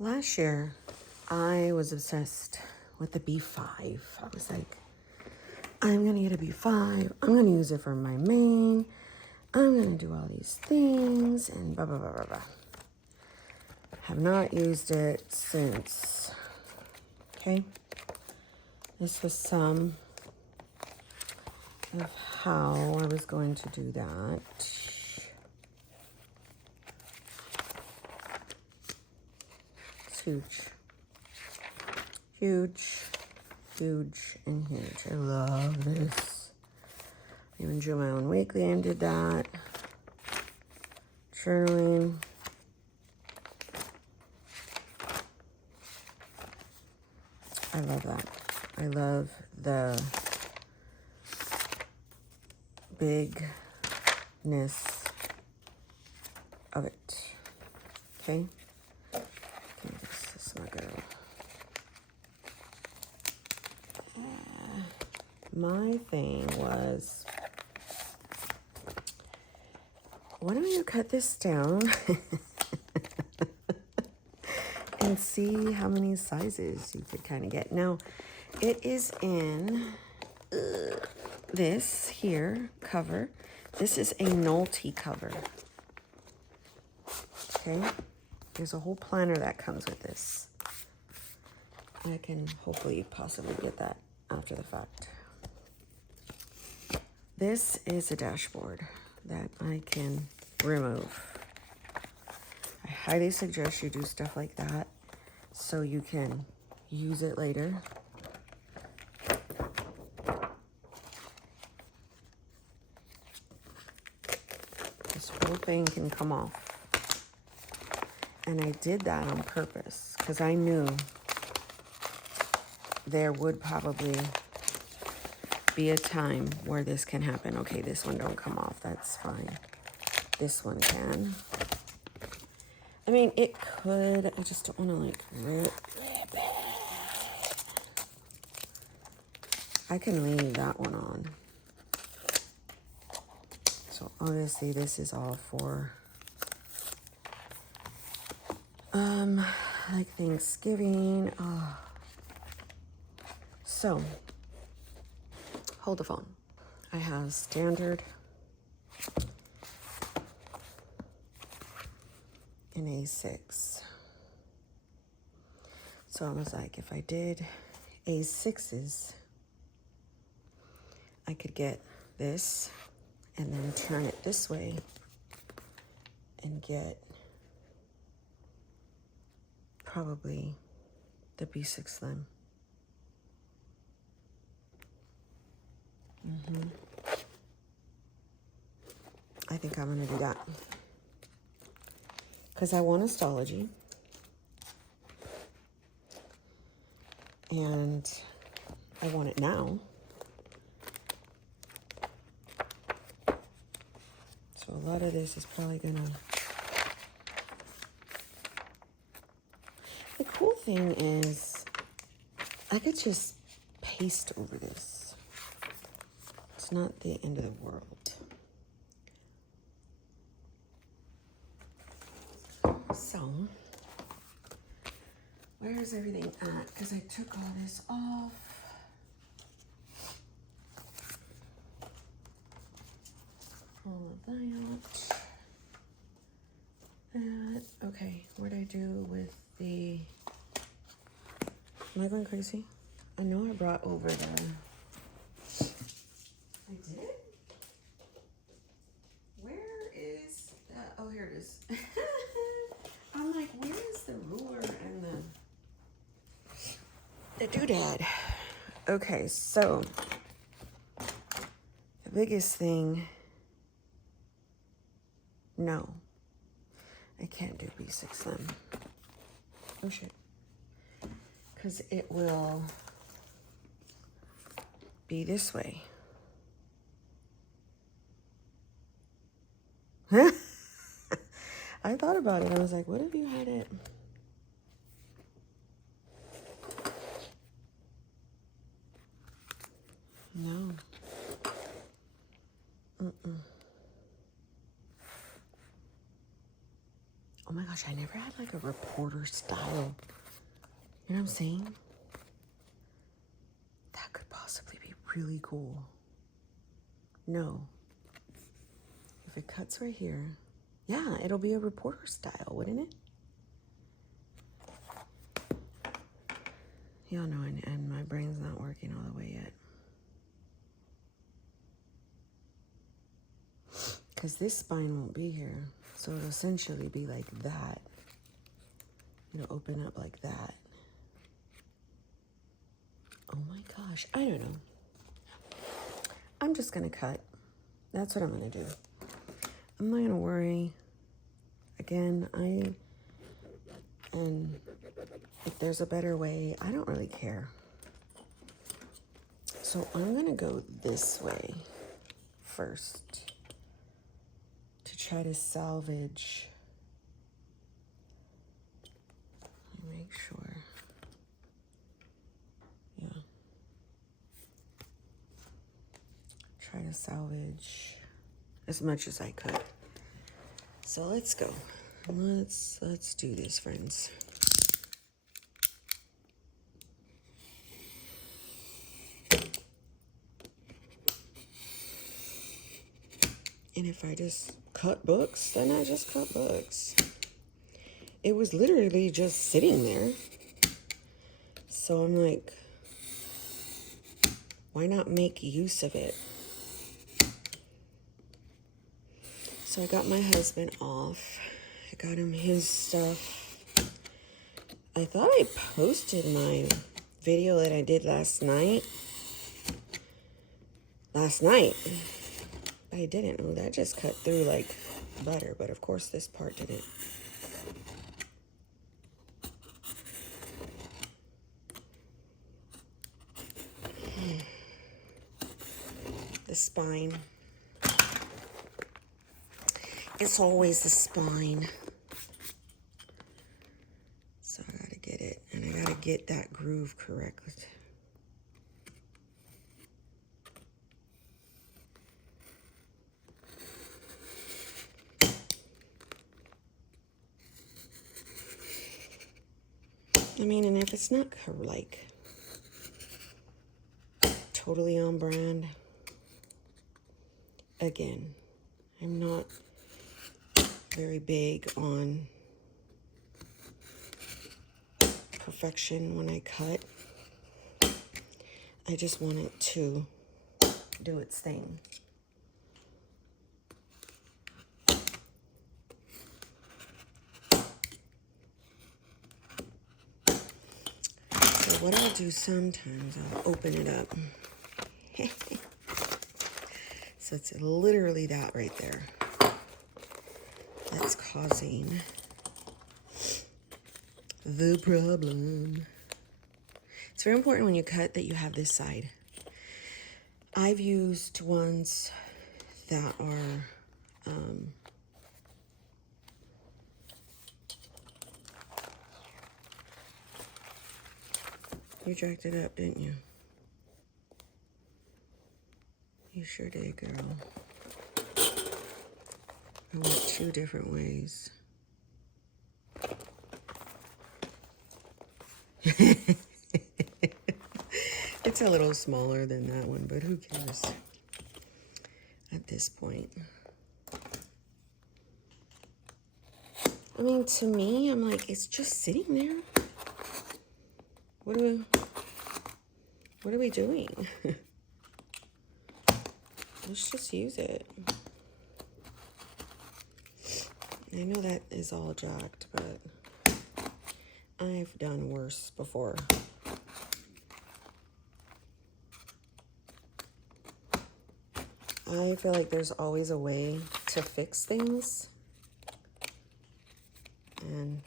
Last year, I was obsessed with the B5. I was like, I'm gonna get a B5. I'm gonna use it for my main. I'm gonna do all these things and blah, blah, blah, blah, blah. Have not used it since. Okay. This was some of how I was going to do that. It's huge. Huge, huge, and huge. I love this. I even drew my own weekly and did that. Journaling. I love that. I love the bigness of it. Okay? This is not gonna. My thing was, why don't you cut this down and see how many sizes you could kind of get. Now, it is in this here cover. This is a Nolte cover. Okay? There's a whole planner that comes with this. I can hopefully possibly get that after the fact. This is a dashboard that I can remove. I highly suggest you do stuff like that so you can use it later. This whole thing can come off. And I did that on purpose because I knew there would probably be a time where this can happen. Okay, this one don't come off. That's fine. This one can. I mean, it could. I just don't want to like rip it. I can leave that one on. So obviously this is all for like Thanksgiving. Oh. So hold the phone. I have standard and A6. So I was like, if I did A6s, I could get this and then turn it this way and get probably the B6Slim. I think I'm gonna do that because I want a Stalogy and I want it now. So a lot of this is probably gonna. The cool thing is I could just paste over this. It's not the end of the world. So, where's everything at? Because I took all this off. All of that. Okay, what'd I do with the... Am I going crazy? I know I brought over the... I did? Where is that? Oh, here it is. I'm like, where is the ruler and the doodad? Okay, so the biggest thing, no, I can't do B6Slim. Oh shit. Because it will be this way. I thought about it. I was like, what if you had it? No. Oh my gosh, gosh, I never had like a reporter style. You know what I'm saying? That could possibly be really cool. No. If it cuts right here, yeah, it'll be a reporter style, wouldn't it? Y'all know, and my brain's not working all the way yet. Because this spine won't be here. So it'll essentially be like that. It'll open up like that. Oh my gosh, I don't know. I'm just gonna cut. That's what I'm gonna do. I'm not gonna worry. Again, and if there's a better way, I don't really care. So I'm gonna go this way first to try to salvage. Let me make sure. Yeah. Try to salvage as much as I could. So let's go. Let's do this, friends. And if I just cut books, then I just cut books. It was literally just sitting there. So I'm like, why not make use of it? So I got my husband off. I got him his stuff. I thought I posted my video that I did last night. But I didn't. Oh, that just cut through like butter. But of course this part didn't. The spine. It's always the spine. So I gotta get it. And I gotta get that groove correct. I mean, and if it's not like totally on brand, again, I'm not very big on perfection when I cut. I just want it to do its thing. So what I'll do sometimes, I'll open it up. So it's literally that right there that's causing the problem. It's very important when you cut that you have this side. I've used ones that are you jacked it up, didn't you? You sure did, girl. I went 2 different ways. It's a little smaller than that one, but who cares at this point? I mean, to me, I'm like, it's just sitting there. What are we doing? Let's just use it. I know that is all jacked, but I've done worse before. I feel like there's always a way to fix things. And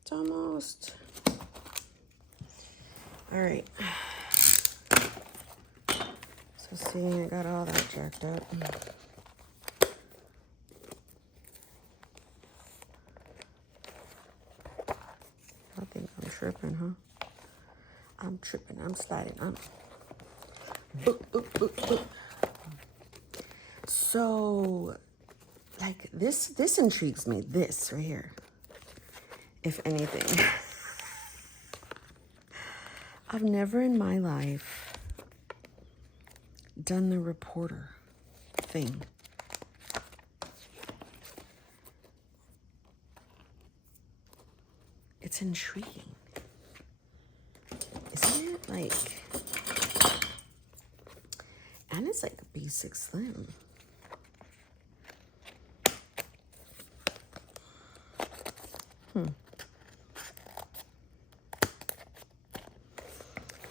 it's almost. All right. So see, I got all that jacked up. I think I'm tripping, huh? I'm tripping, I'm sliding, I'm... Boop, boop, boop, boop. So, like this intrigues me, this right here. If anything. I've never in my life done the reporter thing. It's intriguing. Isn't it? Like, and it's like a B6Slim.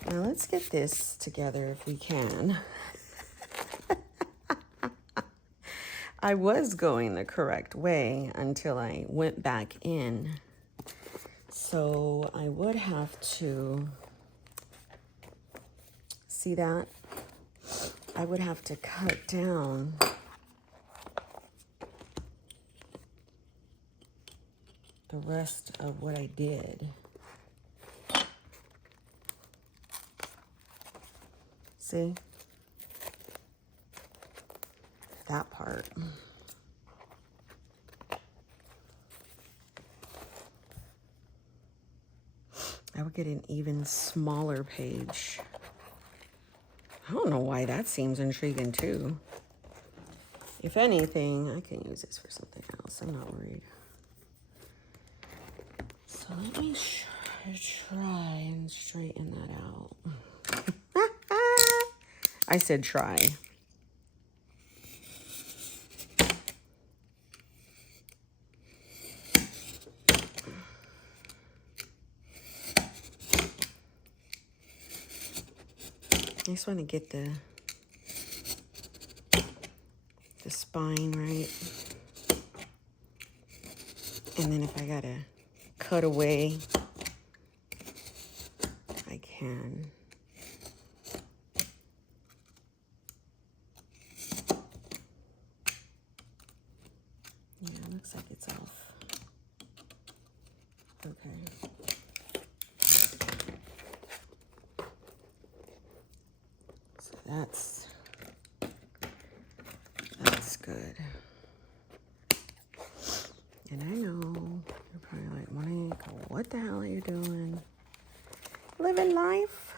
Now let's get this together if we can. I was going the correct way until I went back in. So I would have to, see that? I would have to cut down the rest of what I did. See? That part. I would get an even smaller page. I don't know why that seems intriguing too. If anything, I can use this for something else. I'm not worried. So let me try and straighten that out. I said try. I just want to get the spine right. And then if I gotta cut away, I can. Yeah, it looks like it's off. Okay. So that's good. And I know you're probably like, Monique, what the hell are you doing? Living life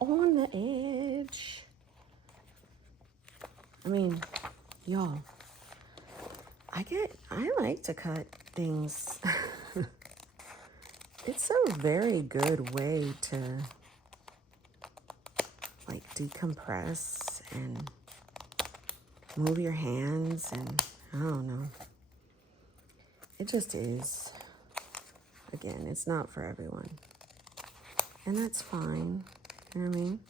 on the edge. I mean, y'all, I like to cut things. It's a very good way to like decompress and move your hands, and I don't know. It just is. Again, it's not for everyone. And that's fine. You know what I mean?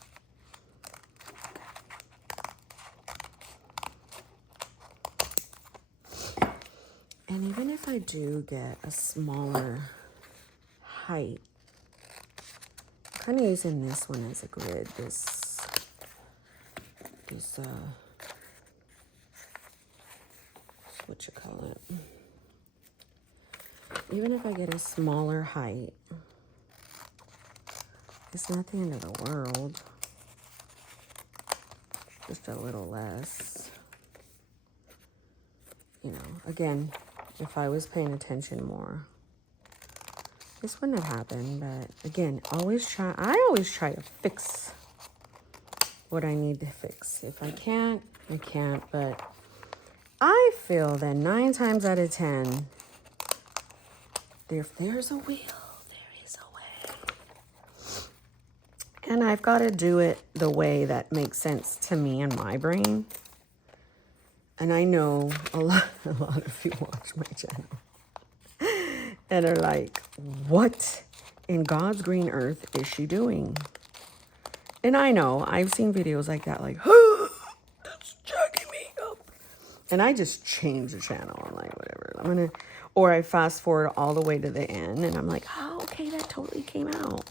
And even if I do get a smaller height, I'm kind of using this one as a grid. This what you call it. Even if I get a smaller height, it's not the end of the world. Just a little less. You know, again, if I was paying attention more, this wouldn't have happened. But again, I always try to fix what I need to fix. If I can't, I can't. But I feel that 9 times out of 10, if there's a will, there is a way. And I've got to do it the way that makes sense to me and my brain. And I know a lot of you watch my channel and are like, what in God's green earth is she doing? And I know, I've seen videos like that, like, oh, that's jacking me up. And I just change the channel. I'm like, whatever. Or I fast forward all the way to the end and I'm like, oh, okay, that totally came out.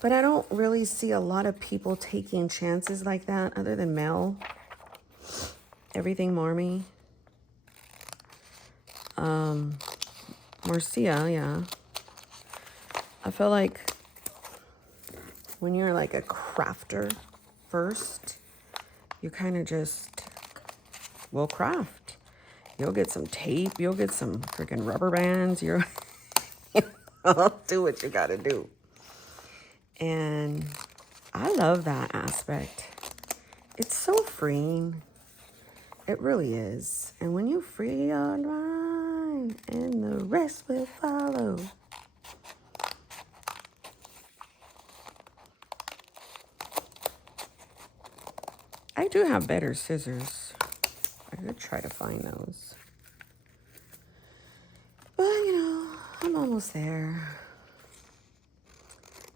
But I don't really see a lot of people taking chances like that other than Mel. Everything Marmy. Marcia, yeah. I feel like when you're like a crafter first, you kind of just will craft. You'll get some tape. You'll get some freaking rubber bands. You're I'll do what you gotta do. And I love that aspect. It's so freeing. It really is. And when you free your mind, and the rest will follow. I do have better scissors. I could try to find those. But, you know, I'm almost there.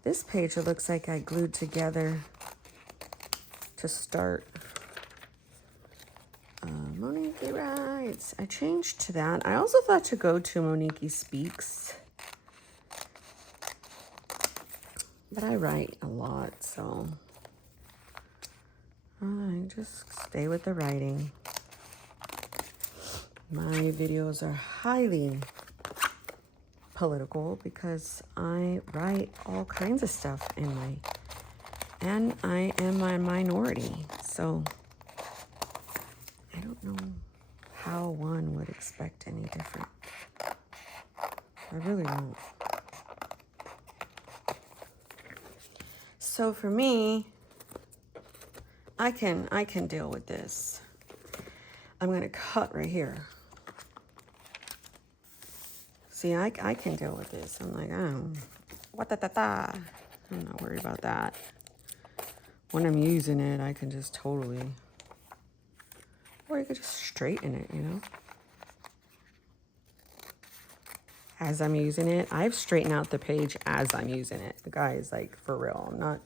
This page, it looks like I glued together to start. Monique Writes. I changed to that. I also thought to go to Monique Speaks. But I write a lot, so I just stay with the writing. My videos are highly political because I write all kinds of stuff and I am a minority, so I don't know how one would expect any different. I really don't. So for me, I can deal with this. I'm gonna cut right here. See, I can deal with this. I'm like, oh, what da. I'm not worried about that. When I'm using it, I can just totally, or you could just straighten it, you know? As I'm using it, I've straightened out the page as I'm using it. Guys, like, for real, I'm not.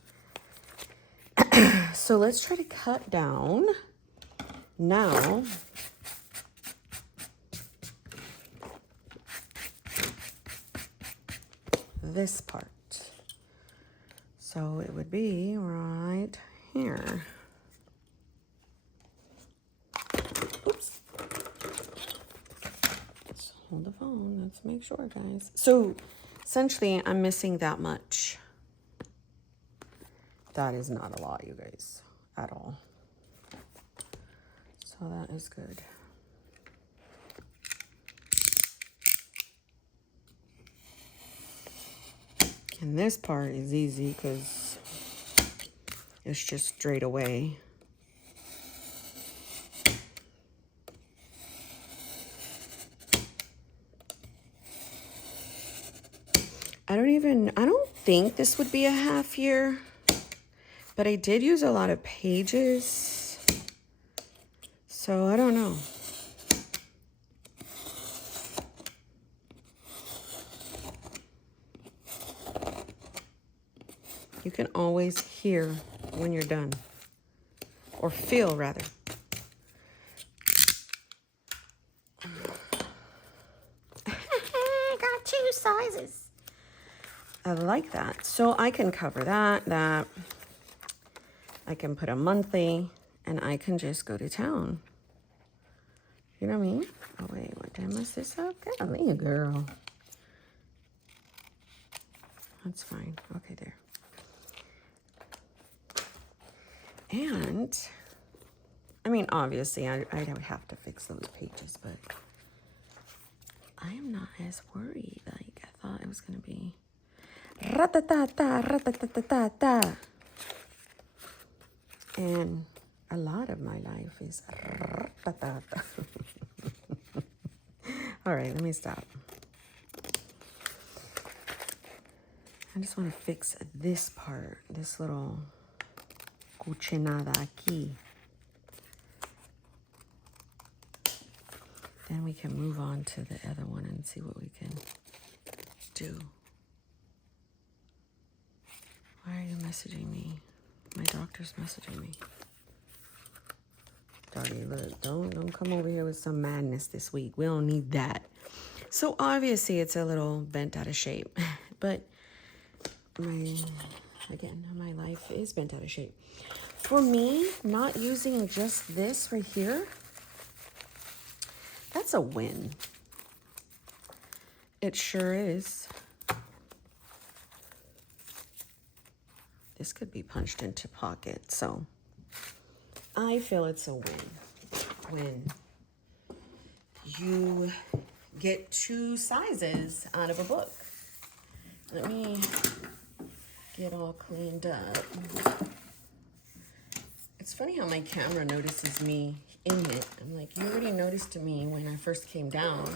So let's try to cut down now. This part. So it would be right here. Oops. Let's hold the phone. Let's make sure, guys. So essentially, I'm missing that much. That is not a lot, you guys, at all. So that is good. And this part is easy because it's just straight away. I don't think this would be a half year, but I did use a lot of pages. So I don't know. You can always hear when you're done, or feel rather. Got 2 sizes. I like that. So I can cover that. I can put a monthly, and I can just go to town. You know what I mean? Oh wait, what time is this up? Golly, girl. That's fine. Okay, there. And, I mean, obviously, I don't have to fix those pages, but I am not as worried like I thought it was going to be. Ra-ta-ta-ta, ra-ta-ta-ta-ta-ta. And a lot of my life is ra-ta-ta-ta. All right, let me stop. I just want to fix this part, this little cuchinada aquí. Then we can move on to the other one and see what we can do. Why are you messaging me? My doctor's messaging me. Doggy, look, don't come over here with some madness this week. We don't need that. So obviously it's a little bent out of shape, but my life is bent out of shape. For me, not using just this right here, that's a win. It sure is. This could be punched into pocket, so I feel it's a win. When you get 2 sizes out of a book. Let me get all cleaned up. It's funny how my camera notices me in it. I'm like, you already noticed me when I first came down.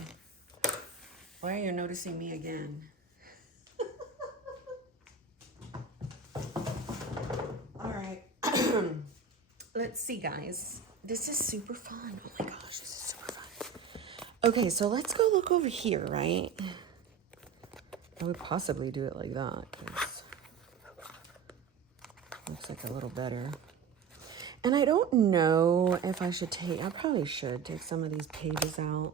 Why are you noticing me again? All right. Let's see, guys. This is super fun. Oh my gosh, this is super fun. Okay, so let's go look over here, right? I would possibly do it like that, because it looks like a little better. And I don't know if I should take, I probably should take some of these pages out.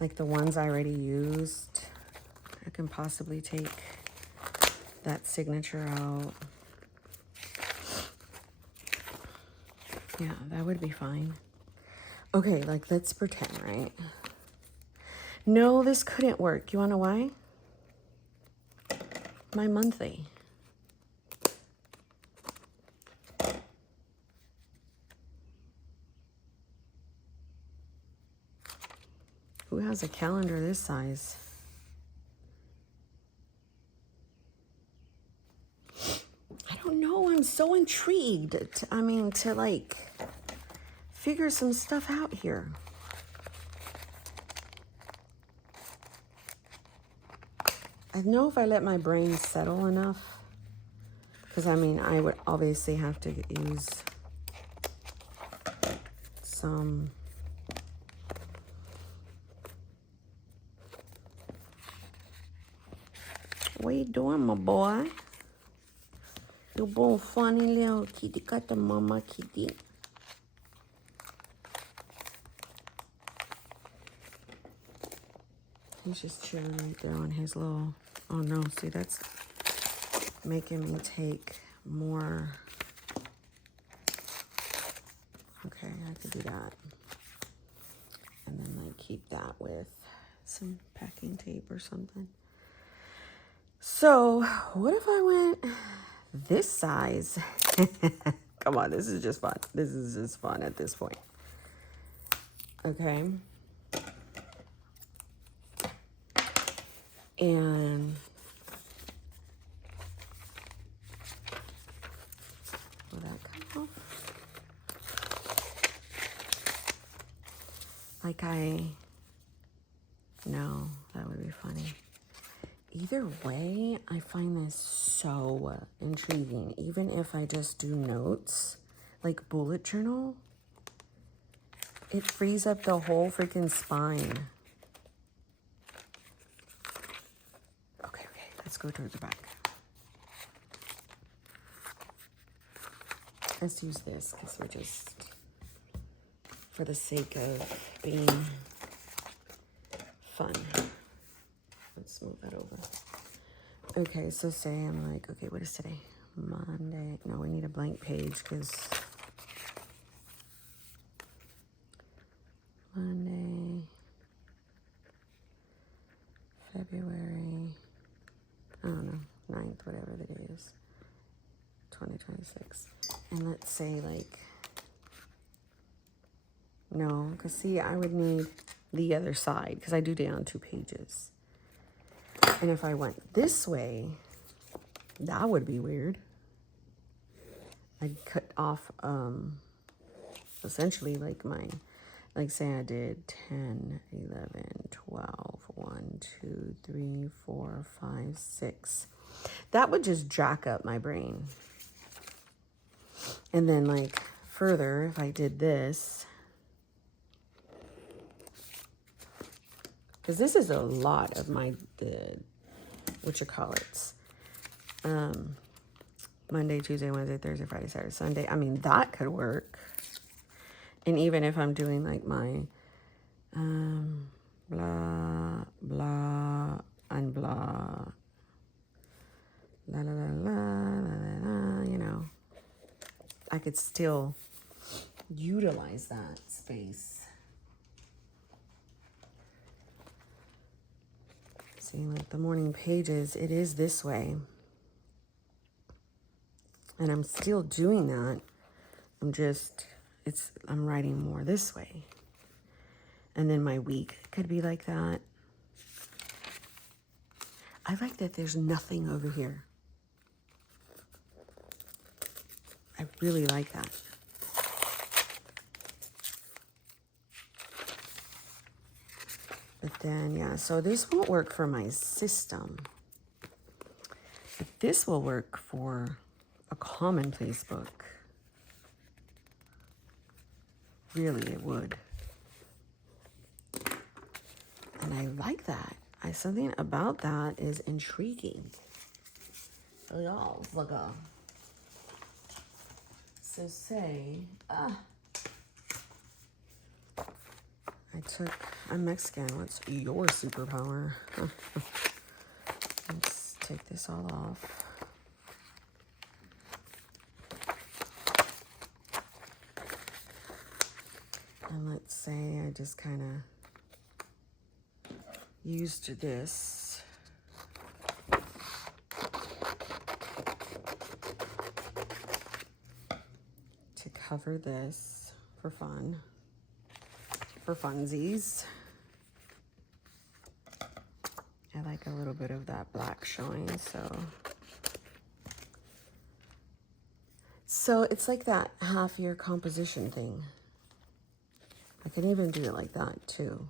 Like the ones I already used. I can possibly take that signature out. Yeah, that would be fine. Okay, like let's pretend, right? No, this couldn't work. You wanna know why? My monthly. Who has a calendar this size? I don't know. I'm so intrigued. To like figure some stuff out here. I know if I let my brain settle enough, because I would obviously have to use some what you doing, my boy? You both funny little kitty cat, the mama kitty. He's just chilling right there on his little, oh no, see that's making me take more. Okay, I could do that. And then like keep that with some packing tape or something. So what if I went this size? Come on, this is just fun. This is just fun at this point. Okay. And will that come off? Like no, that would be funny. Either way, I find this so intriguing. Even if I just do notes, like bullet journal, it frees up the whole freaking spine. Okay, let's go towards the back. Let's use this because we're just, for the sake of being fun. Let's move that over. Okay, so say I'm like, okay, what is today? Monday. No, we need a blank page because Monday, February, I don't know, 9th, whatever the day is, 2026. And let's say like, no, because see, I would need the other side because I do down 2 pages. And if I went this way, that would be weird. I'd cut off, essentially like my, like say I did 10, 11, 12, 1, 2, 3, 4, 5, 6. That would just jack up my brain. And then like further, if I did this, because this is a lot of Monday, Tuesday, Wednesday, Thursday, Friday, Saturday, Sunday. I mean, that could work. And even if I'm doing like my blah, blah, and blah, la, la, la, la, la, la, you know, I could still utilize that space. See, like the morning pages, it is this way. And I'm still doing that. I'm just I'm writing more this way. And then my week could be like that. I like that there's nothing over here. I really like that. But then, yeah, so this won't work for my system. But this will work for a commonplace book. Really, it would. And I like that. Something about that is intriguing. So y'all, look up. So say, I'm Mexican. What's your superpower? Let's take this all off. And let's say I just kind of used this to cover this for fun, for funsies. I like a little bit of that black showing, so it's like that half year composition thing. I can even do it like that too.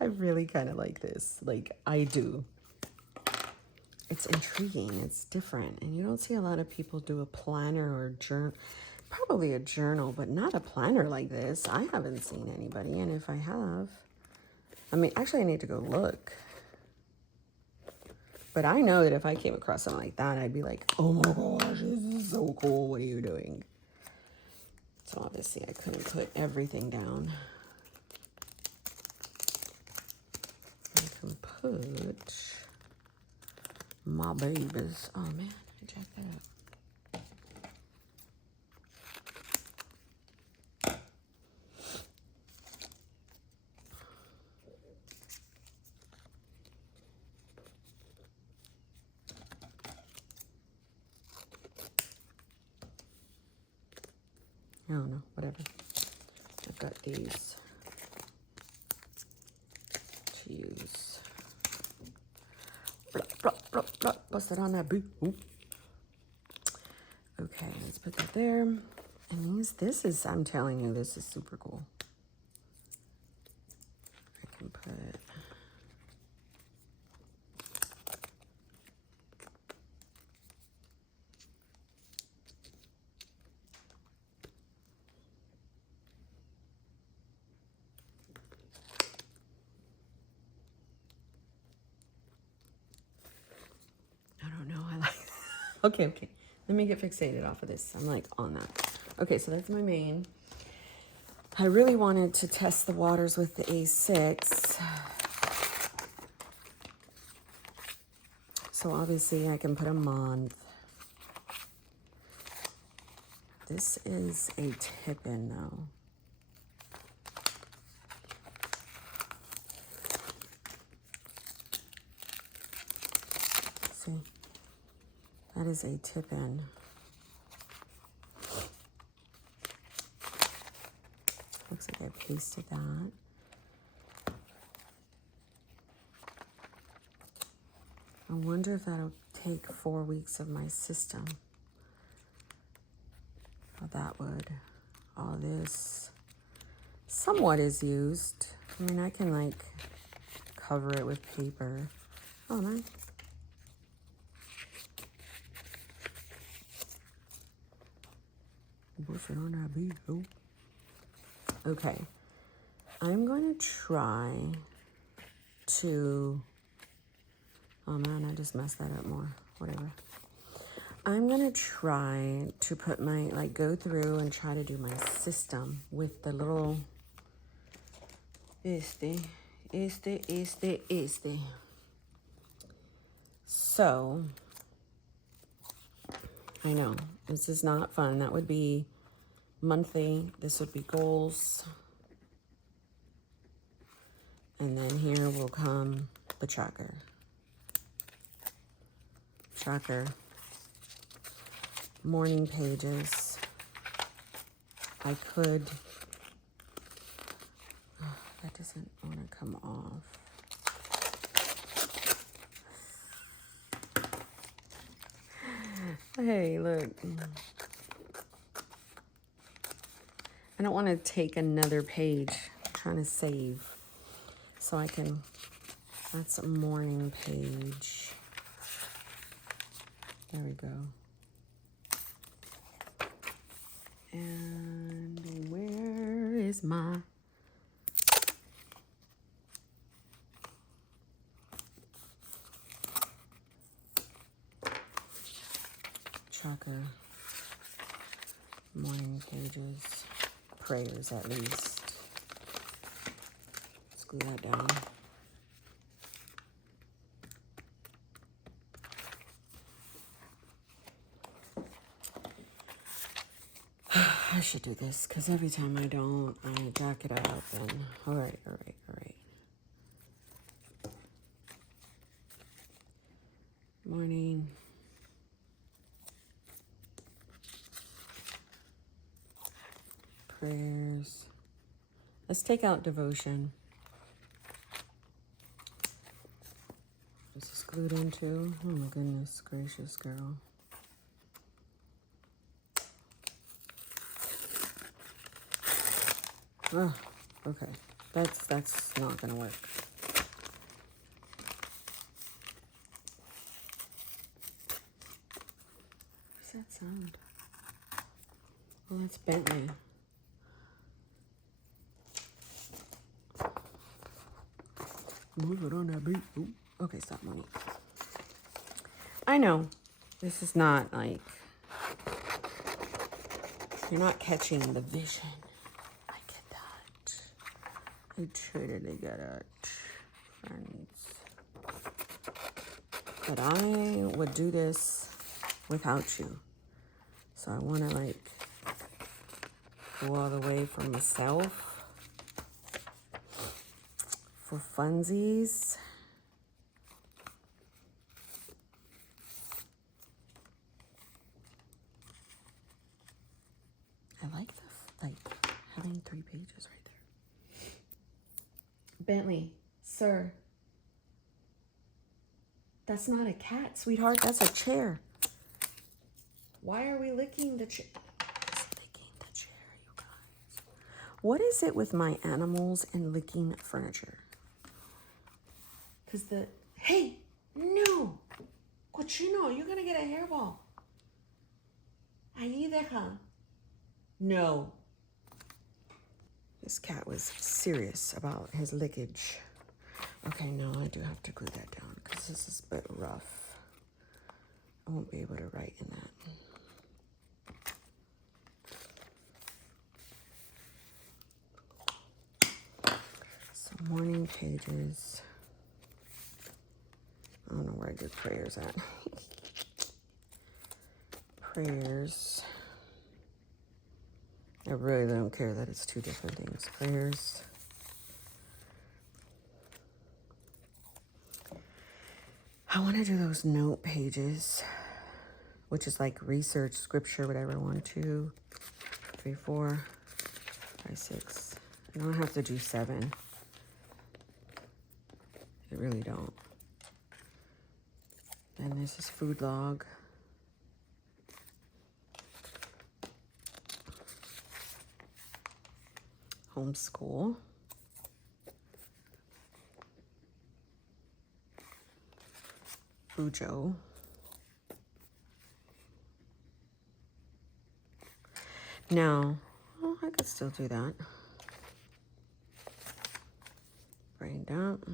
I really kind of like this. Like, I do. It's intriguing. It's different. And you don't see a lot of people do a planner or a journal. Probably a journal, but not a planner like this. I haven't seen anybody. And if I have, I mean, actually, I need to go look. But I know that if I came across something like that, I'd be like, oh my gosh, this is so cool. What are you doing? So obviously, I couldn't put everything down. I can put my babies. Oh man, I jacked that up. I don't know, whatever. I've got these to use. Blah, blah, blah, blah. Bust it on that boot. Okay, let's put that there. And this is, I'm telling you, this is super cool. I can put, I don't know, I like that. Okay. Let me get fixated off of this. I'm like on that. Okay, so that's my main. I really wanted to test the waters with the A6. So obviously I can put a month. This is a tip-in though. See, that is a tip-in. Looks like I pasted that. I wonder if that'll take 4 weeks of my system. How that would. All this somewhat is used. I mean, I can like cover it with paper. Oh, nice. Okay, I'm going to try to, oh man, I just messed that up more, whatever. I'm going to try to put my, like go through and try to do my system with the little, So, I know, this is not fun. That would be monthly. This would be goals. And then here will come the tracker. Morning pages. I could, oh, that doesn't want to come off. Hey, look. I don't want to take another page. I'm trying to save so I can, that's a morning page. There we go. And where is my chakra morning pages? Prayers, at least. Let's glue that down. I should do this because every time I don't, I jack it up. And all right. Morning. Prayers. Let's take out devotion. Is this glued in too? Oh my goodness gracious, girl. Oh, okay. That's not gonna work. What's that sound? Well, that's Bentley. Move it on that beat. Ooh. Okay, stop, Monique. I know this is not like, you're not catching the vision. I get that. I totally get it, friends. But I would do this without you. So I want to like go all the way for myself. For funsies. I like having 3 pages right there. Bentley, sir. That's not a cat, sweetheart. That's a chair. Why are we licking the chair? It's licking the chair, you guys. What is it with my animals and licking furniture? Because hey, no. Cochino, you're going to get a hairball. Ahí deja. No. This cat was serious about his lickage. Okay, no, I do have to glue that down because this is a bit rough. I won't be able to write in that. So morning pages. I don't know where I did prayers at. Prayers. I really don't care that it's 2 different things. Prayers. I want to do those note pages, which is like research, scripture, whatever. 1, 2, 3, 4, 5, 6. I don't have to do 7. I really don't. And this is food log. Homeschool. Fujo. Now, oh, I could still do that. Brain dump.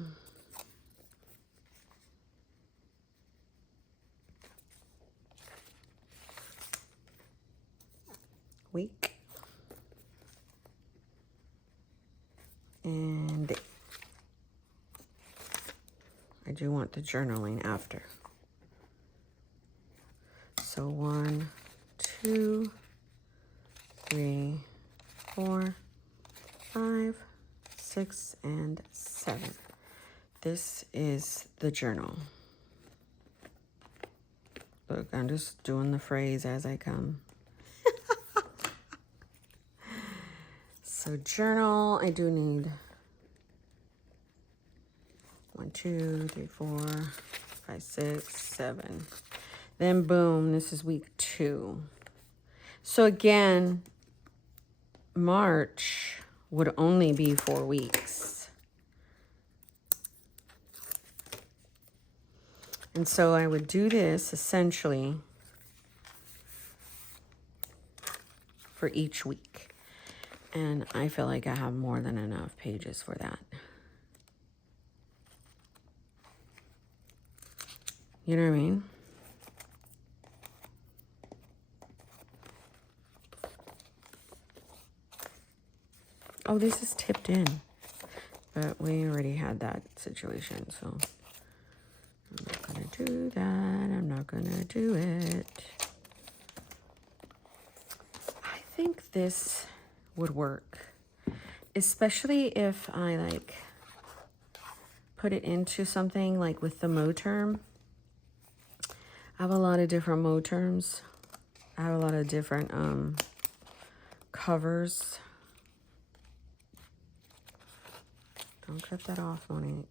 Week. And I do want the journaling after. So 1, 2, 3, 4, 5, 6, and 7. This is the journal. Look, I'm just doing the phrase as I come. So journal, I do need 1, 2, 3, 4, 5, 6, 7. Then boom, this is week 2. So again, March would only be 4 weeks. And so I would do this essentially for each week. And I feel like I have more than enough pages for that. You know what I mean? Oh, this is tipped in. But we already had that situation, so I'm not gonna do that. I'm not gonna do it. I think this would work, especially if I like put it into something like with the mo term. I have a lot of different mo terms. I have a lot of different covers. Don't cut that off, Monique.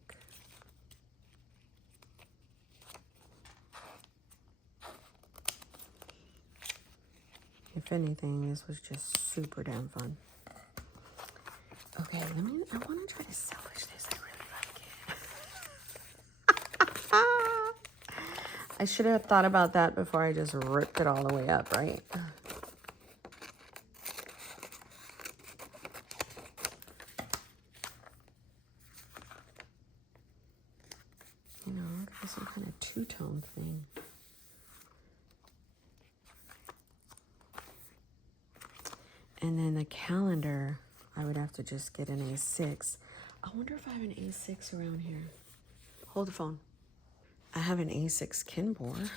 If anything, this was just super damn fun. Okay, I want to try to salvage this. I really like it. I should have thought about that before I just ripped it all the way up, right? You know, look at some kind of two-tone thing. And then the calendar, I would have to just get an A6. I wonder if I have an A6 around here. Hold the phone. I have an A6 Kinbor.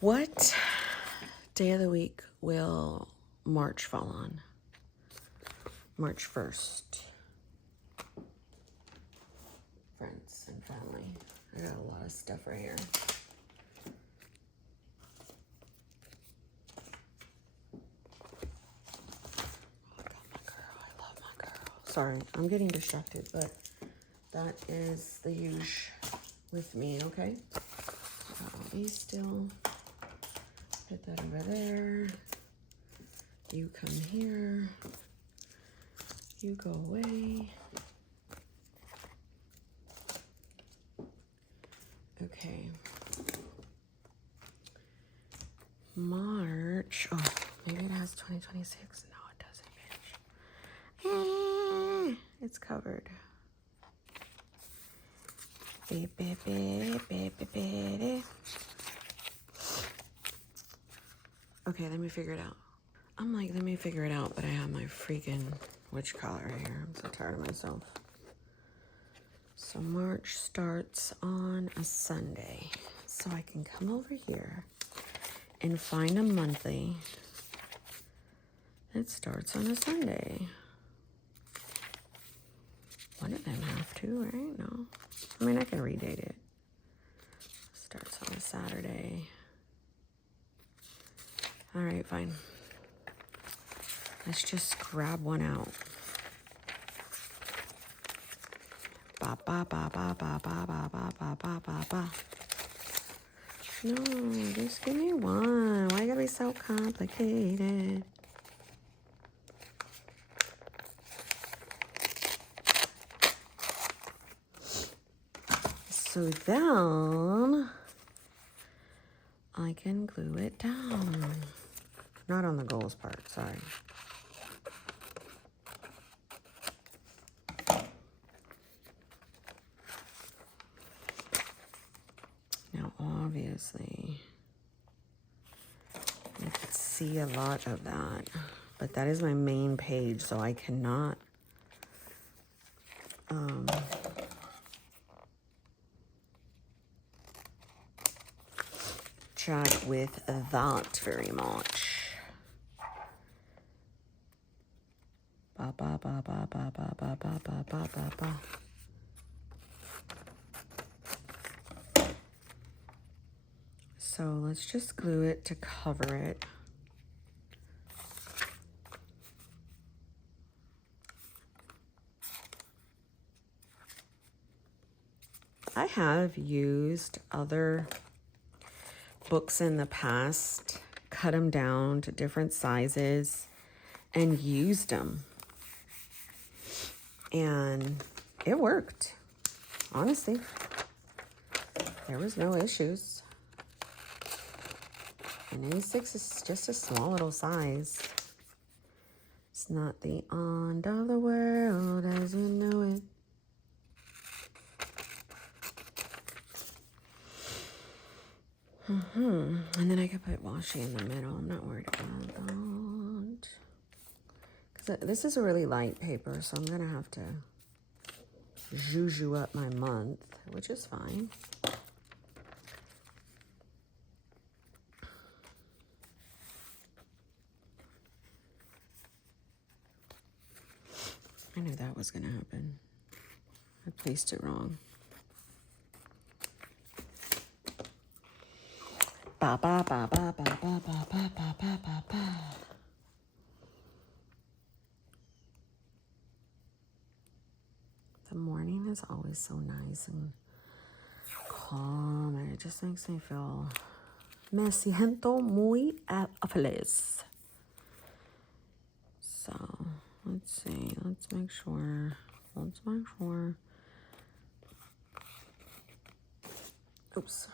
What day of the week will March fall on? March 1st. Friends and family. I got a lot of stuff right here. Sorry, I'm getting distracted, but that is the huge with me, okay? Be still. Put that over there. You come here. You go away. Okay. March. Oh, maybe it has 2026. No, it doesn't, bitch. It's covered. Okay, let me figure it out. I'm like, let me figure it out, but I have my freaking witch collar right here. I'm so tired of myself. So March starts on a Sunday. So I can come over here and find a monthly that starts on a Sunday. One of them have to, right? No. I mean, I can redate it. Starts on a Saturday. All right, fine. Let's just grab one out. Ba ba ba ba ba ba ba ba ba ba ba ba. No, just give me one. Why you gotta be so complicated? So then I can glue it down. Not on the goals part, sorry. Now, obviously, you can see a lot of that, but that is my main page, so I cannot chat with that very much. Ba ba ba ba ba ba ba ba ba ba ba ba. So let's just glue it to cover it. I have used other books in the past, cut them down to different sizes, and used them. And it worked. Honestly, there was no issues. And A6 is just a small little size. It's not the end of the world as you know it. And then I could put washi in the middle. I'm not worried about that. Because this is a really light paper, so I'm going to have to juju up my month, which is fine. I knew that was going to happen. I placed it wrong. Ba ba ba ba ba ba ba ba ba ba ba ba. The morning is always so nice and calm, and it just makes me feel me siento muy feliz. So let's see. Let's make sure. Oops.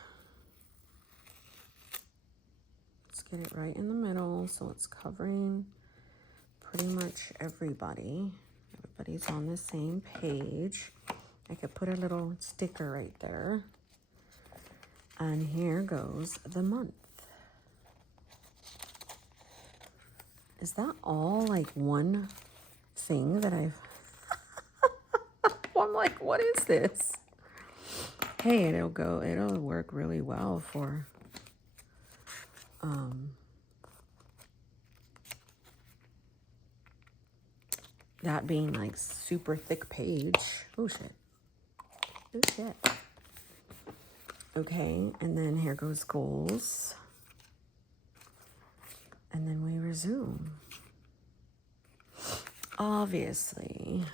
Let's get it right in the middle so it's covering pretty much everybody. Everybody's on the same page. I could put a little sticker right there. And here goes the month. Is that all like one thing that I've... I'm like, what is this? Hey, it'll work really well for that being like super thick page. Oh shit. Oh shit. Okay, and then here goes goals. And then we resume. Obviously.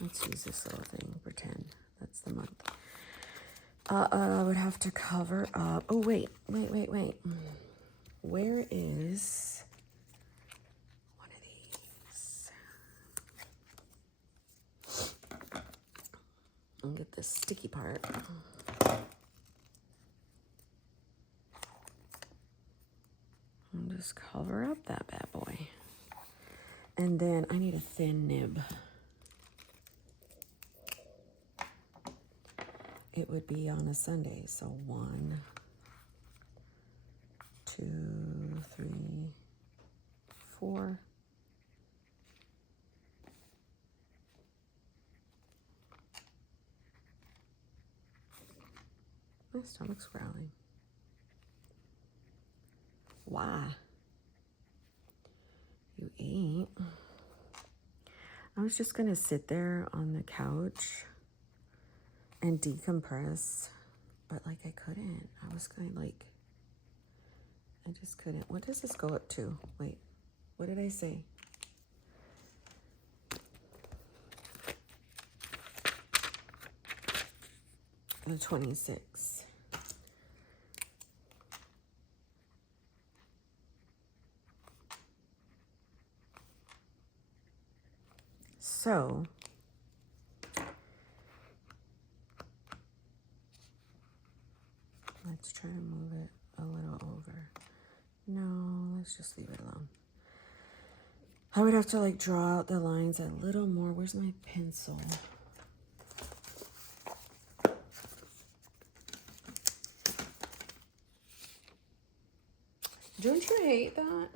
Let's use this little thing, pretend that's the month. I would have to cover up. Oh, wait. Where is one of these? I'll get this sticky part. And just cover up that bad boy. And then I need a thin nib. It would be on a Sunday, so 1, 2, 3, 4. My stomach's growling. Why? You ate. I was just gonna sit there on the couch and decompress, but like I couldn't. I was kind of like, I just couldn't. What does this go up to? Wait, what did I say? The 26. So let's try to move it a little over. No, let's just leave it alone. I would have to like draw out the lines a little more. Where's my pencil? Don't you hate that?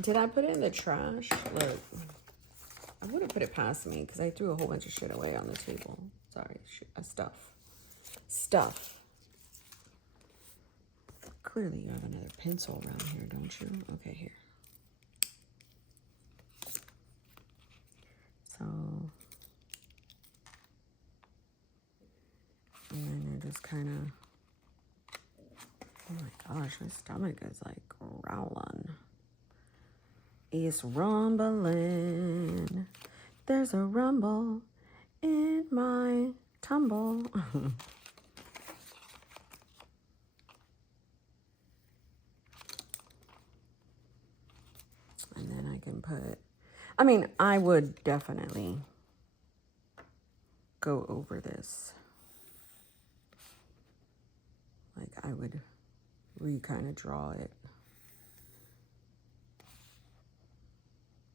Did I put it in the trash? Look, I wouldn't put it past me because I threw a whole bunch of shit away on the table. Sorry, stuff. Clearly you have another pencil around here, don't you? Okay, here. So, and then I just kind of, oh my gosh, my stomach is like growling. It's rumbling. There's a rumble in get my tumble. And then I can put, I mean, I would definitely go over this. Like I would kind of draw it.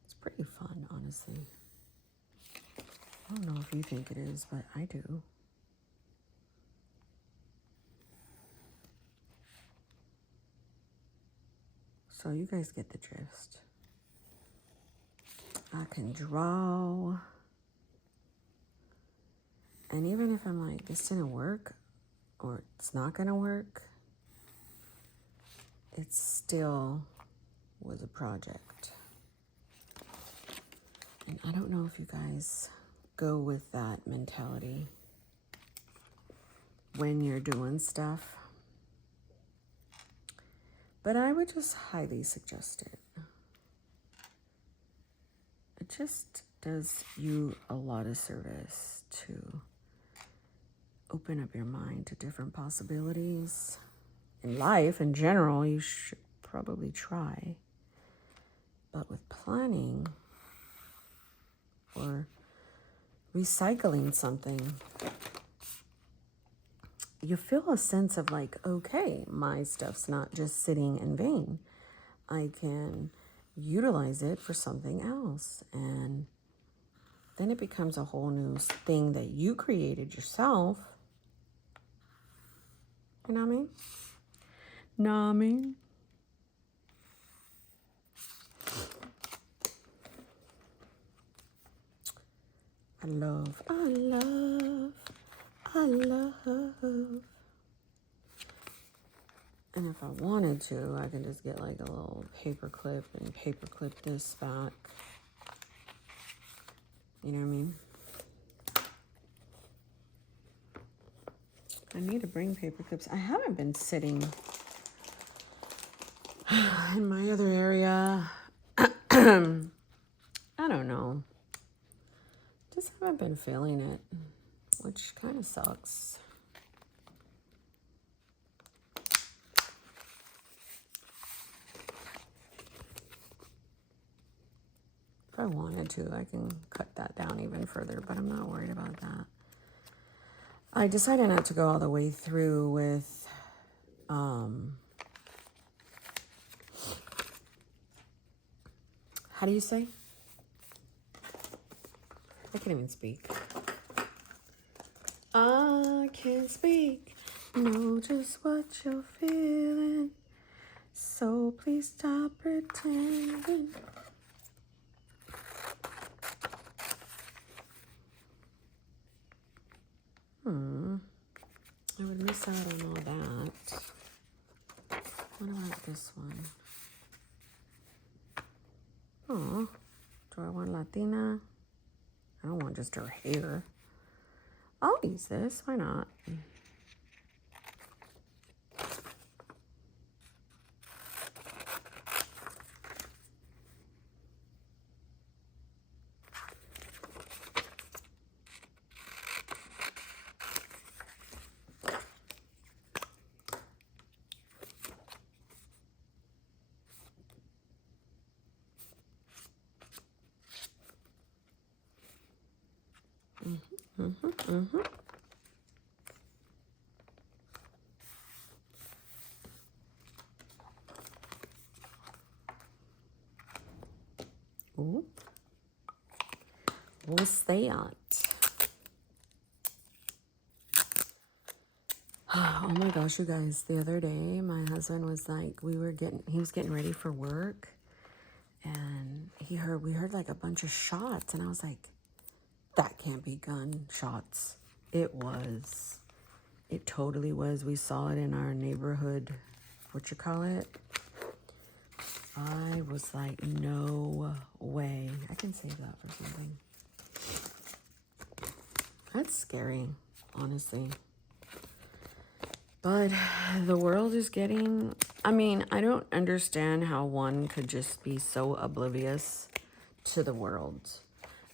It's pretty fun, honestly. I don't know if you think it is, but I do. So you guys get the gist. I can draw. And even if I'm like, this didn't work, or it's not gonna work, it still was a project. And I don't know if you guys go with that mentality when you're doing stuff, but I would just highly suggest it. It just does you a lot of service to open up your mind to different possibilities. In life, in general, you should probably try. But with planning or recycling something, you feel a sense of like, okay, my stuff's not just sitting in vain. I can utilize it for something else. And then it becomes a whole new thing that you created yourself. You know what I mean? Know what I mean? I love. And if I wanted to, I can just get like a little paper clip and paper clip this back. You know what I mean? I need to bring paper clips. I haven't been sitting in my other area. I don't know. Just haven't been feeling it, which kind of sucks. If I wanted to, I can cut that down even further, but I'm not worried about that. I decided not to go all the way through with how do you say? I can't even speak. I can't speak. Know just what you're feeling. So please stop pretending. I would miss out on all that. What about this one? Oh, do I want Latina? I don't want just her hair. I'll use this. Why not? Ooh. What's that? Oh my gosh, you guys, the other day my husband was like, he was getting ready for work, and we heard like a bunch of shots, and I was like, that can't be gunshots. It was. It totally was. We saw it in our neighborhood, what you call it? I was like, no way. I can save that for something. That's scary, honestly. But the world is getting, I mean, I don't understand how one could just be so oblivious to the world.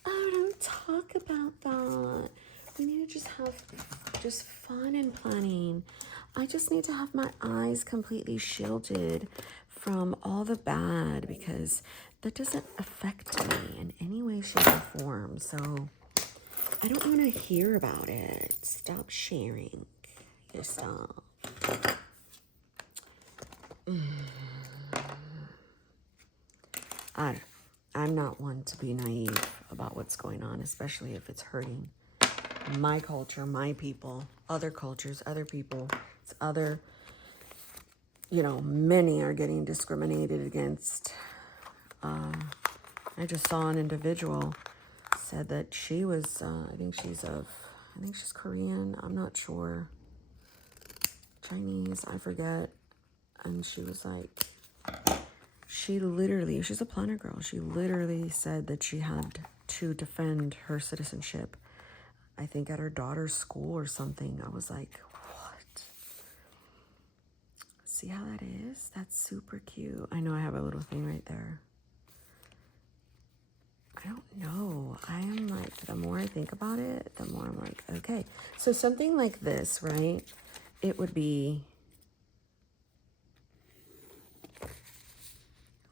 Oh, don't talk about that. We need to just have just fun and planning. I just need to have my eyes completely shielded from all the bad because that doesn't affect me in any way, shape, or form. So I don't want to hear about it. Stop sharing your stuff. I'm not one to be naive about what's going on, especially if it's hurting my culture, my people, other cultures, other people. It's other, you know, many are getting discriminated against. I just saw an individual said that she was, I think she's Korean, I'm not sure, Chinese, I forget. And she was like, she's a planner girl. She literally said that she had to defend her citizenship, I think at her daughter's school or something. I was like, what? See how that is? That's super cute. I know I have a little thing right there. I don't know. I am like, the more I think about it, the more I'm like, okay. So something like this, right? It would be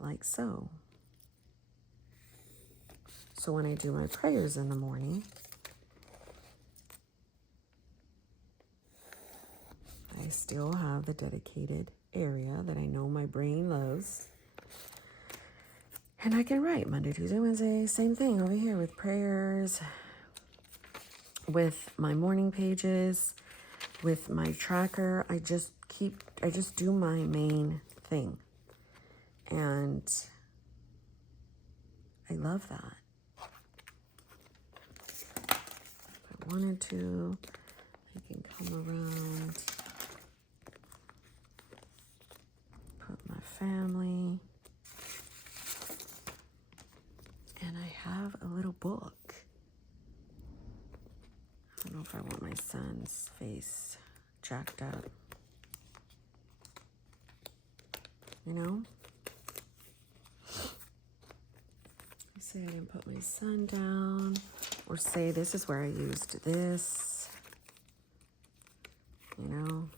like so. So when I do my prayers in the morning, I still have the dedicated area that I know my brain loves. And I can write Monday, Tuesday, Wednesday, same thing over here with prayers, with my morning pages, with my tracker. I just do my main thing. And I love that. If I wanted to, I can come around, put my family, and I have a little book. I don't know if I want my son's face jacked up. You know? Say I didn't put my son down, or say this is where I used this, you know.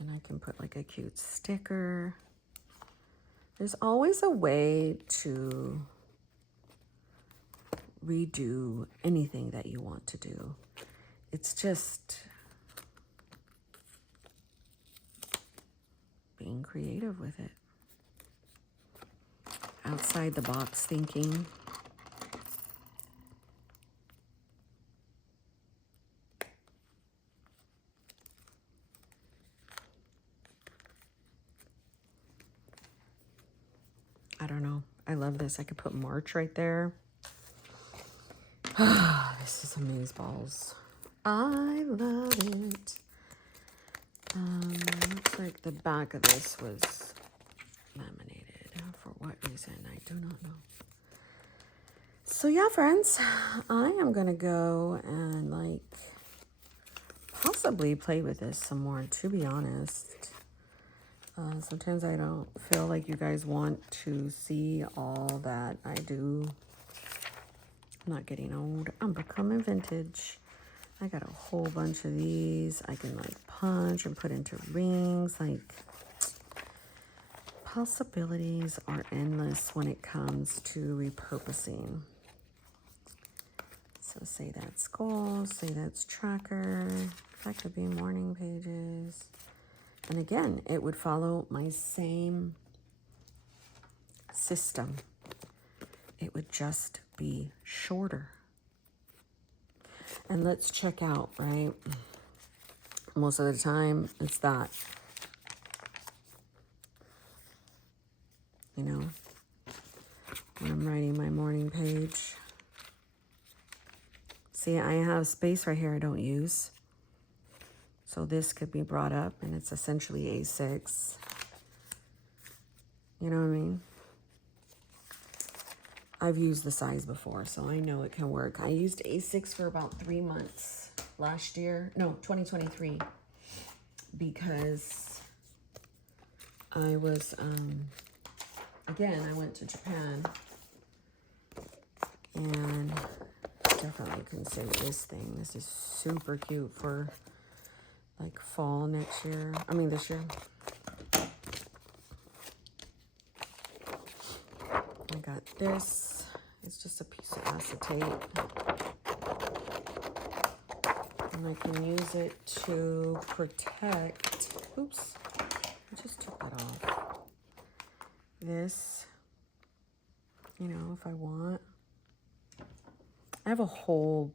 Then I can put like a cute sticker. There's always a way to redo anything that you want to do. It's just being creative with it. Outside the box thinking. I don't know. I love this. I could put March right there. This is amazeballs. I love it. Looks like the back of this was laminated. For what reason? I do not know. So yeah, friends, I am gonna go and like possibly play with this some more, to be honest. Sometimes I don't feel like you guys want to see all that I do. I'm not getting old. I'm becoming vintage. I got a whole bunch of these. I can like punch and put into rings. Like, possibilities are endless when it comes to repurposing. So say that's goals, say that's tracker. That could be morning pages. And again, it would follow my same system. It would just be shorter. And let's check out, right? Most of the time, it's that. You know, when I'm writing my morning page. See, I have space right here I don't use. So this could be brought up, and it's essentially A6. You know what I mean? I've used the size before, so I know it can work. I used A6 for about 3 months last year. No, 2023. Because I was again, I went to Japan and definitely consider this thing. This is super cute for like fall next year. I mean, this year. I got this. It's just a piece of acetate. And I can use it to protect, oops, I just took that off. This, you know, if I want. I have a whole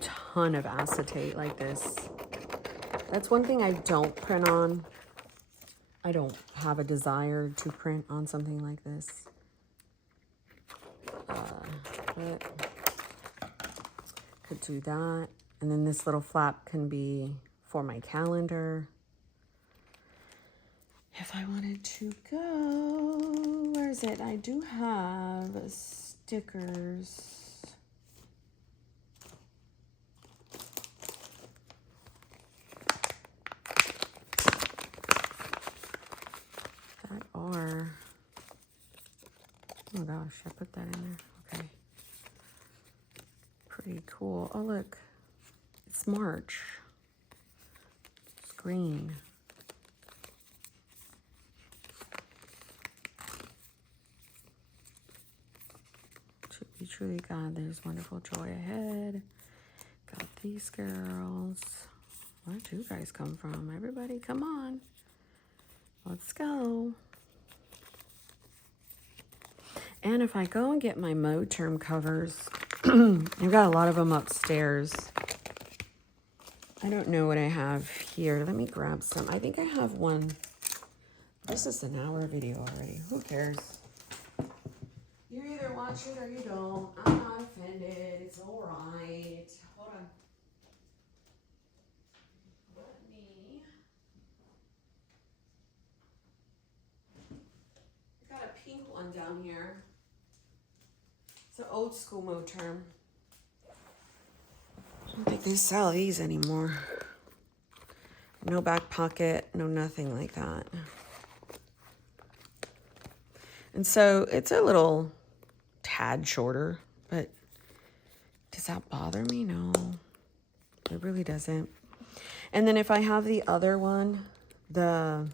ton of acetate like this. That's one thing I don't print on. I don't have a desire to print on something like this. But could do that. And then this little flap can be for my calendar. If I wanted to go, where is it? I do have stickers. That are, oh gosh, I put that in there. Okay. Pretty cool. Oh, look. It's March. It's green. To be truly God, there's wonderful joy ahead. Got these girls. Where'd you guys come from? Everybody, come on. Let's go. And if I go and get my Moterm covers, I've got a lot of them upstairs. I don't know what I have here. Let me grab some. I think I have one. This is an hour video already. Who cares? You either watch it or you don't. I'm not offended. It's all right. Hold on. Let me. I got a pink one down here. It's an old school Moterm. I don't think they sell these anymore. No back pocket, no nothing like that. And so it's a little tad shorter, but does that bother me? No, it really doesn't. And then if I have the other one, the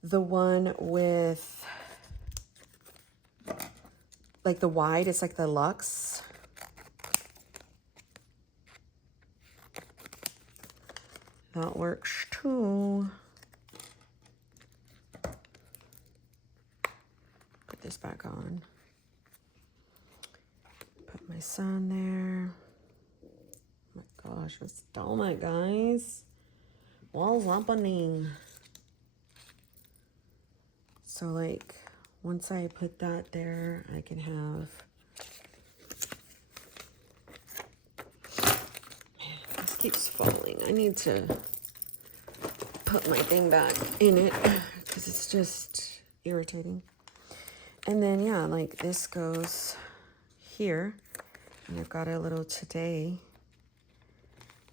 one with like the wide, it's like the luxe. That works too. Put this back on. Put my son there. Oh my gosh, what's the stomach, guys? What's happening? So like, once I put that there, I can have, man, this keeps falling. I need to put my thing back in it because it's just irritating. And then, yeah, like this goes here. And I've got a little today.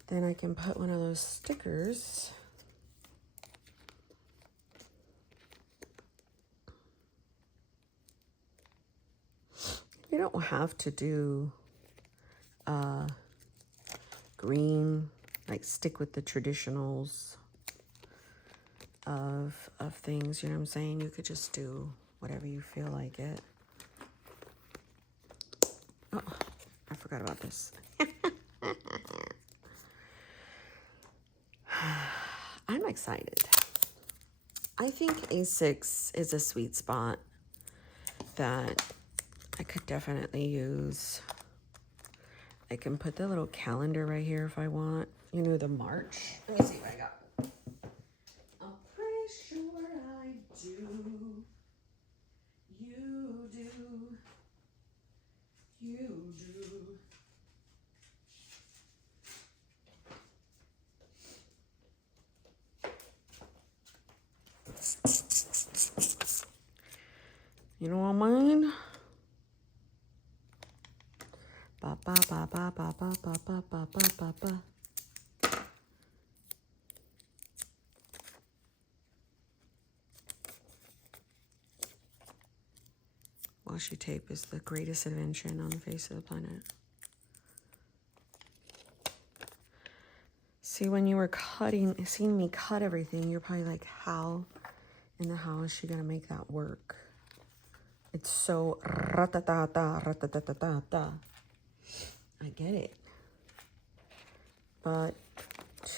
Then I can put one of those stickers. You don't have to do green, like stick with the traditionals of things, you know what I'm saying? You could just do whatever you feel like it. Oh, I forgot about this. I'm excited. I think A6 is a sweet spot that I could definitely use. I can put the little calendar right here if I want. You know, the March. Let me see what I got. I'm pretty sure I do. You do. You do. You know what I mean? Ba ba ba ba ba ba ba ba ba ba ba ba. washi tape is the greatest invention on the face of the planet. See, when you were seeing me cut everything, you're probably like, how in the hell is she gonna make that work? It's so ratatata, ratatatata. I get it. But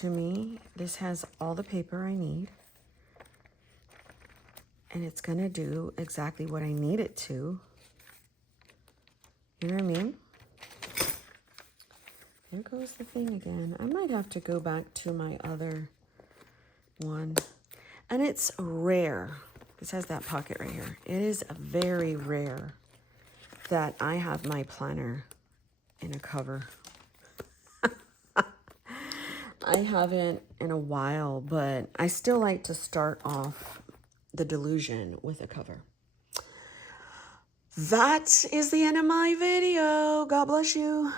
to me, this has all the paper I need. And it's gonna do exactly what I need it to. You know what I mean? There goes the thing again. I might have to go back to my other one. And it's rare. This has that pocket right here. It is very rare that I have my planner in a cover. I haven't in a while, but I still like to start off the delusion with a cover. That is the end of my video. God bless you.